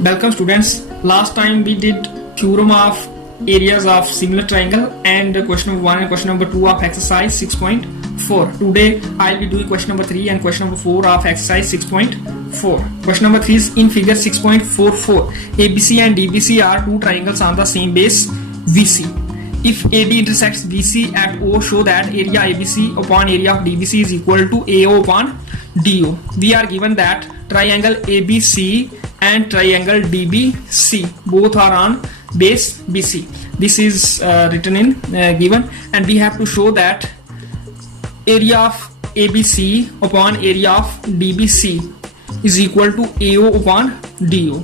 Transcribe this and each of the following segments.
Welcome students. Last time we did theorem of areas of similar triangle and question number 1 and question number 2 of exercise 6.4. Today I'll be doing question number 3 and question number 4 of exercise 6.4. Question number 3 is in figure 6.44. ABC and DBC are two triangles on the same base VC. If AD intersects BC at O, show that area ABC upon area of DBC is equal to AO upon DO. We are given that triangle ABC and triangle DBC both are on base BC. This is written in given, and we have to show that area of ABC upon area of DBC is equal to AO upon DO.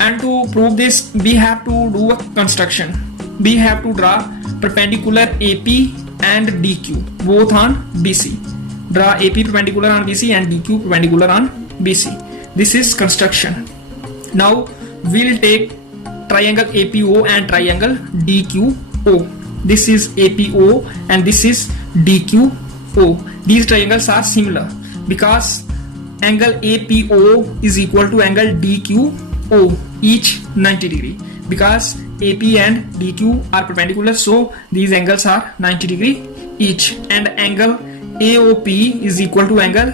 And to prove this, we have to do a construction. We have to draw perpendicular AP and DQ both on BC. Draw AP perpendicular on BC and DQ perpendicular on BC. This is construction. Now we'll take triangle APO and triangle DQO. This is APO and this is DQO. These triangles are similar because angle APO is equal to angle DQO, each 90 degree. Because AP and DQ are perpendicular, so these angles are 90 degree each, and angle AOP is equal to angle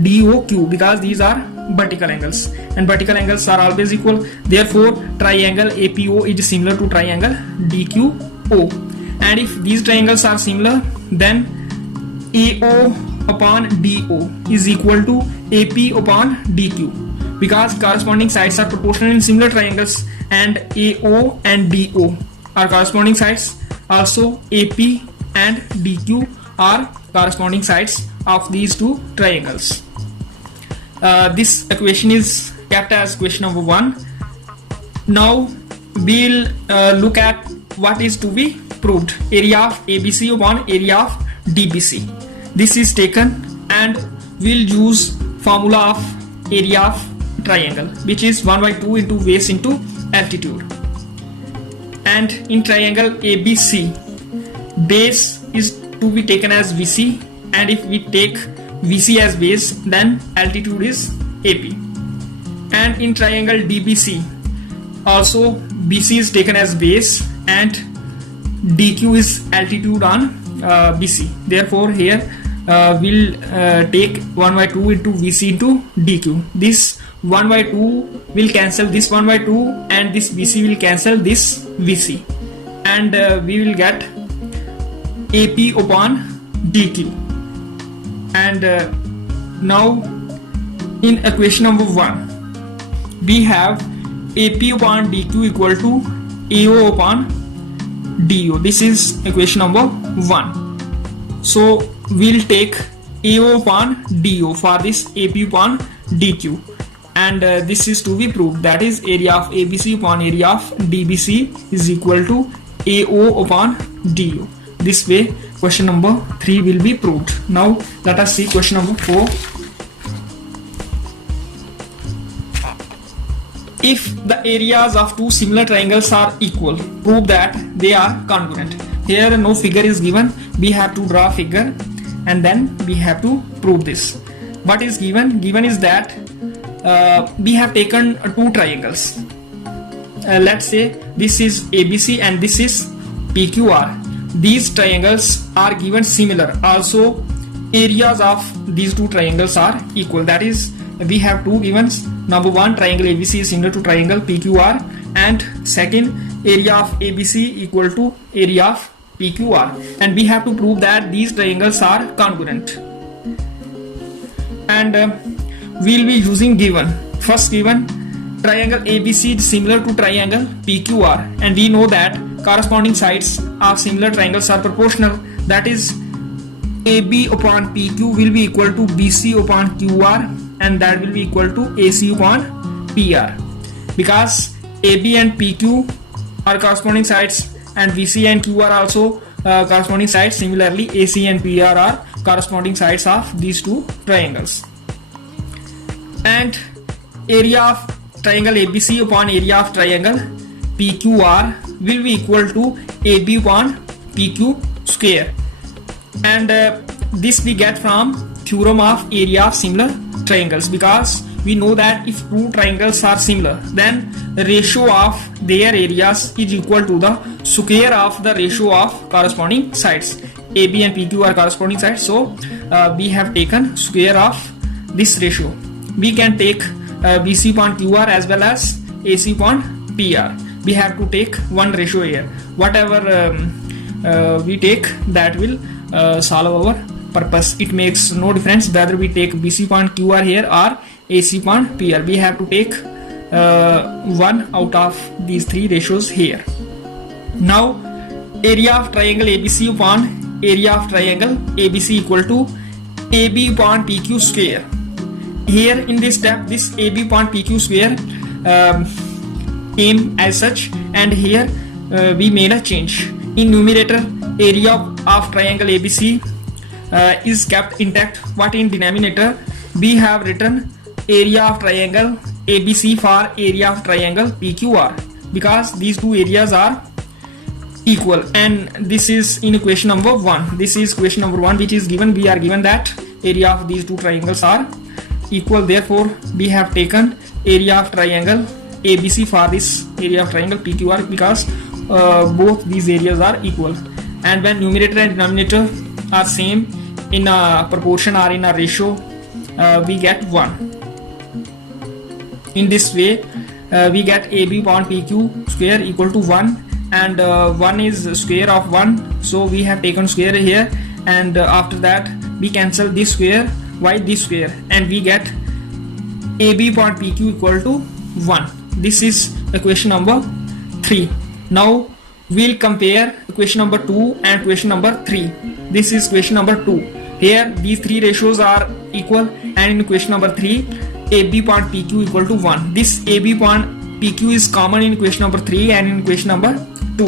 DOQ because these are vertical angles, and vertical angles are always equal. Therefore triangle APO is similar to triangle DQO, and if these triangles are similar, then AO upon DO is equal to AP upon DQ because corresponding sides are proportional in similar triangles, and AO and DO are corresponding sides. Also AP and DQ are corresponding sides of these two triangles. This equation is kept as question number 1. Now we'll look at what is to be proved. Area of ABC upon area of DBC. This is taken, and we'll use formula of area of triangle, which is 1/2 into base into altitude. And in triangle ABC, base is to be taken as VC, and if we take VC as base, then altitude is AP. And in triangle DBC, also BC is taken as base and DQ is altitude on BC. Therefore here we'll take 1/2 into VC into DQ. This 1/2 will cancel this 1/2, and this BC will cancel this VC, and we will get AP upon DQ. And now in equation number 1 we have AP upon DQ equal to AO upon DO. This is equation number 1. So we'll take AO upon DO for this AP upon DQ, and this is to be proved. That is area of ABC upon area of DBC is equal to AO upon DO. This way question number 3 will be proved. Now let us see question number 4. If the areas of two similar triangles are equal, prove that they are congruent. Here no figure is given. We have to draw a figure and then we have to prove this. What is given? Given is that we have taken two triangles. Let's say this is ABC and this is PQR. These triangles are given similar. Also areas of these two triangles are equal. That is, we have two givens. Number 1, triangle ABC is similar to triangle PQR, and second, area of ABC equal to area of PQR, and we have to prove that these triangles are congruent. And we'll be using given. First given, triangle ABC is similar to triangle PQR, and we know that corresponding sides of similar triangles are proportional. That is, AB upon PQ will be equal to BC upon QR, and that will be equal to AC upon PR, because AB and PQ are corresponding sides, and BC and Q are also corresponding sides. Similarly, AC and PR are corresponding sides of these two triangles. And area of triangle ABC upon area of triangle PQR will be equal to AB upon PQ square, and this we get from theorem of area of similar triangles, because we know that if two triangles are similar, then the ratio of their areas is equal to the square of the ratio of corresponding sides. AB and PQ are corresponding sides, so we have taken square of this ratio. We can take BC upon QR as well as AC upon PR. We have to take one ratio here. Whatever we take, that will solve our purpose. It makes no difference whether we take BC upon QR here or AC upon PR. We have to take one out of these three ratios here. Now area of triangle ABC upon area of triangle ABC equal to AB upon PQ square. Here in this step, this AB upon PQ square came as such, and here we made a change. In numerator, area of triangle ABC is kept intact, but in denominator we have written area of triangle ABC for area of triangle PQR, because these two areas are equal, and this is in equation number 1. This is equation number 1 which is given. We are given that area of these two triangles are equal, therefore we have taken area of triangle ABC for this area of triangle PQR, because both these areas are equal, and when numerator and denominator are same in a proportion or in a ratio, we get 1. In this way we get AB upon PQ square equal to 1, and 1 is square of 1, so we have taken square here, and after that we cancel this square by this square, and we get AB upon PQ equal to 1. This is equation number 3. Now we'll compare equation number 2 and equation number 3. This is equation number 2. Here these three ratios are equal, and in equation number 3 AB upon PQ equal to 1. This AB upon PQ is common in equation number 3 and in equation number 2.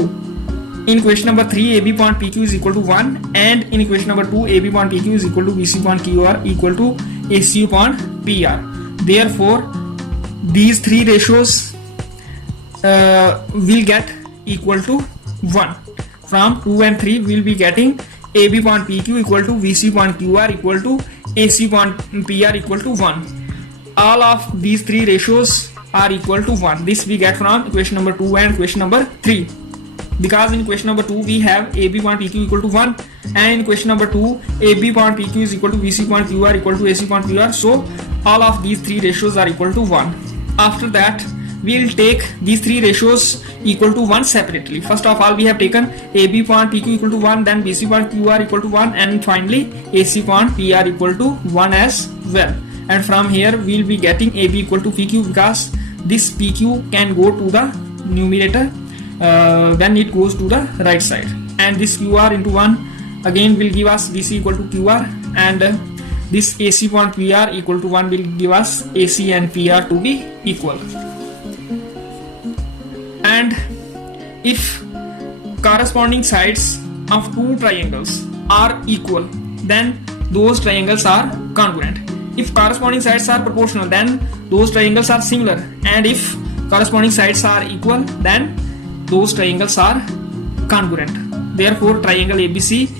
In equation number 3 AB upon PQ is equal to 1, and in equation number 2 AB upon PQ is equal to BC upon QR equal to AC upon PR. Therefore these three ratios will get equal to 1. From 2 and 3 we will be getting AB upon PQ equal to VC upon QR equal to AC upon PR equal to 1. All of these three ratios are equal to 1. This we get from equation number 2 and equation number 3. Because in equation number 2 we have AB upon PQ equal to 1, and in equation number 2 AB upon PQ is equal to VC upon QR equal to AC upon PR, so all of these three ratios are equal to 1. After that we will take these three ratios equal to 1 separately. First of all we have taken AB upon PQ equal to 1, then BC upon QR equal to 1, and finally AC upon PR equal to 1 as well. And from here we will be getting AB equal to PQ, because this PQ can go to the numerator when it goes to the right side, and this QR into 1 again will give us BC equal to QR, and this AC upon PR equal to 1 will give us AC and PR to be equal. And if corresponding sides of two triangles are equal, then those triangles are congruent. If corresponding sides are proportional, then those triangles are similar, and if corresponding sides are equal, then those triangles are congruent. Therefore triangle ABC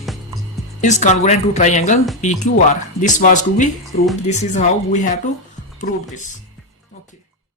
is congruent to triangle PQR. This was to be proved. This is how we have to prove this.